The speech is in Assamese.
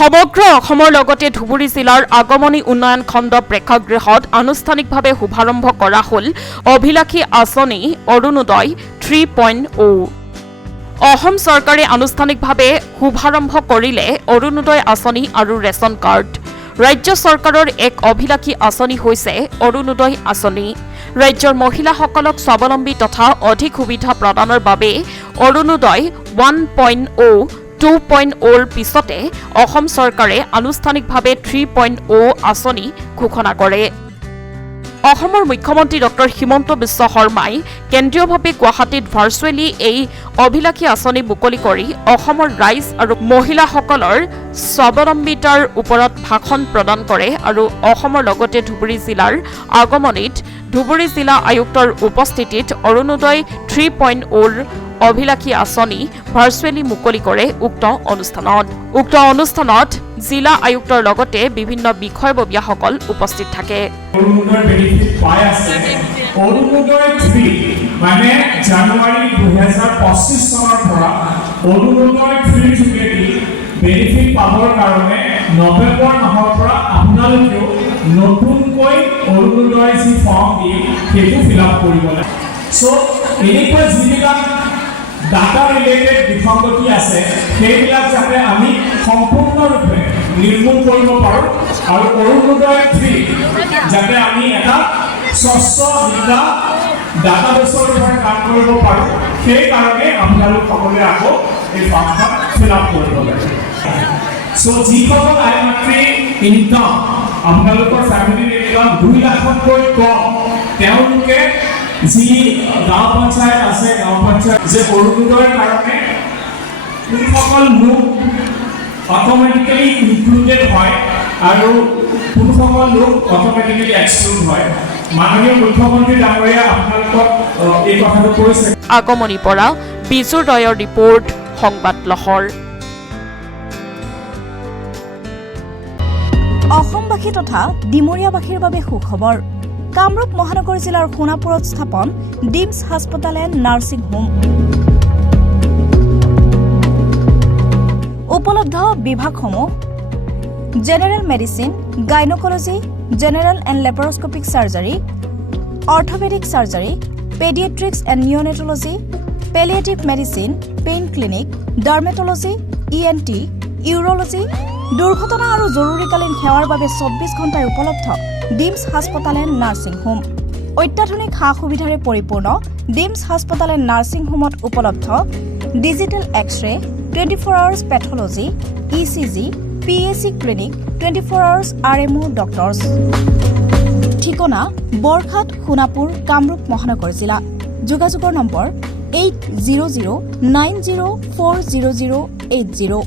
সমগ্ৰ অসমৰ লগতে ধুবুৰী জিলাৰ আগমনী উন্নয়ন খণ্ড প্ৰেক্ষাগৃহত আনুষ্ঠানিকভাৱে শুভাৰম্ভ কৰা হ'ল অভিলাষী আঁচনি অৰুণোদয় 3.0। অসম চৰকাৰে আনুষ্ঠানিকভাৱে শুভাৰম্ভ কৰিলে অৰুণোদয় আঁচনি আৰু ৰেচন কাৰ্ড। ৰাজ্য চৰকাৰৰ এক অভিলাষী আঁচনি হৈছে অৰুণোদয় আঁচনি। ৰাজ্যৰ মহিলাসকলক স্বাৱলম্বী তথা অধিক সুবিধা প্ৰদানৰ বাবে অৰুণোদয় 1.0 2.0ৰ পিছতে অসম চৰকাৰে আনুষ্ঠানিকভাৱে 3.0 আঁচনি ঘোষণা কৰে। অসমৰ মুখ্যমন্ত্ৰী ডক্টৰ হিমন্ত বিশ্ব শৰ্মাই কেন্দ্ৰীয়ভাৱে গুৱাহাটীত ভাৰ্চুৱেলি এই অভিলাষী আঁচনি মুকলি কৰি অসমৰ ৰাইজ আৰু মহিলাসকলৰ স্বাৱলম্বিতাৰ ওপৰত ভাষণ প্ৰদান কৰে আৰু অসমৰ লগতে ধুবুৰী জিলাৰ আগমনীত ধুবুৰী জিলা আয়ুক্তৰ উপস্থিতিত অৰুণোদয় 3.0ৰ অভিলাষী আঁচনি ভাৰ্চুৱেলি মুকলি কৰে উক্ত অনুষ্ঠানত জিলা আয়ুক্তৰ লগতে বিভিন্ন বিষয়ববীয়াসকল উপস্থিত থাকে। অৰুণোদয় বেনিফিট পাই আছে। অৰুণোদয় 3 মানে জানুৱাৰী 2025 চনৰ পৰা অৰুণোদয় 3 যোগেদি বেনিফিট পাবৰ কাৰণে নৱেম্বৰ মাহৰ পৰা আপোনালোকেও নতুনকৈ অৰুণোদয় যি ফৰ্ম দিয়ে সেইটো ফিল আপ কৰিব লাগে। চ' এনেকুৱা যিবিলাক ডাটা ৰিলেটেড বিসংগতি আছে সেইবিলাক যাতে আমি সম্পূৰ্ণৰূপে নিৰ্মূল কৰিব পাৰোঁ আৰু অৰুণোদয় 3 যাতে আমি এটা স্বচ্ছ নিকা ডাটাবেছৰ ওপৰত কাম কৰিব পাৰোঁ সেইকাৰণে আপোনালোক সকলোৱে আকৌ এই ফৰ্মখন ফিল আপ কৰিব লাগে। চ' যিসকল আই মাতৃ ইনকাম আপোনালোকৰ ফেমিলিৰ ইনকাম 2 লাখতকৈ কম তেওঁলোকে যি গাঁও পঞ্চায়ত আছে গাঁও পঞ্চায়ত যে অৰুণোদয়ৰ কাৰণে কোনসকল লোক অট'মেটিকেলি ইনক্লুডেড হয় আৰু কোনসকল লোক অট'মেটিকেলি এক্সক্লুড হয়। মাননীয় মুখ্যমন্ত্ৰী ডাঙৰীয়া আপোনালোকক এই কথাটো কৈছে। আগমনীৰ পৰা বিজুৰ ৰয়ৰ ৰিপৰ্ট সংবাদ লহৰ। অসমবাসী তথা ডিমৰীয়াবাসীৰ বাবে সুখবৰ। কামৰূপ মহানগৰ জিলাৰ সোণাপুৰত স্থাপন ডিমছ হাস্পতাল এণ্ড নাৰ্ছিং হোম। উপলব্ধ বিভাগসমূহ general medicine, gynaecology, general and laparoscopic surgery, orthopaedic surgery, paediatrics and neonatology, palliative medicine, pain clinic, dermatology, ENT, urology, দুৰ্ঘটনা আৰু জৰুৰীকালীন সেৱাৰ বাবে 24 ঘণ্টাই উপলব্ধ ডিমছ হাস্পতাল এণ্ড নাৰ্ছিং হোম। অত্যাধুনিক সা সুবিধাৰে পৰিপূৰ্ণ ডিমছ হাস্পতাল এণ্ড নাৰ্ছিং হোমত উপলব্ধ digital X-ray, 24 hours pathology, ECG, PAC clinic, 24 hours RMO doctors. ঠিকনা বৰঘাট, সোণাপুৰ, কামৰূপ মহানগৰ জিলা। যোগাযোগৰ নম্বৰ 8009040080।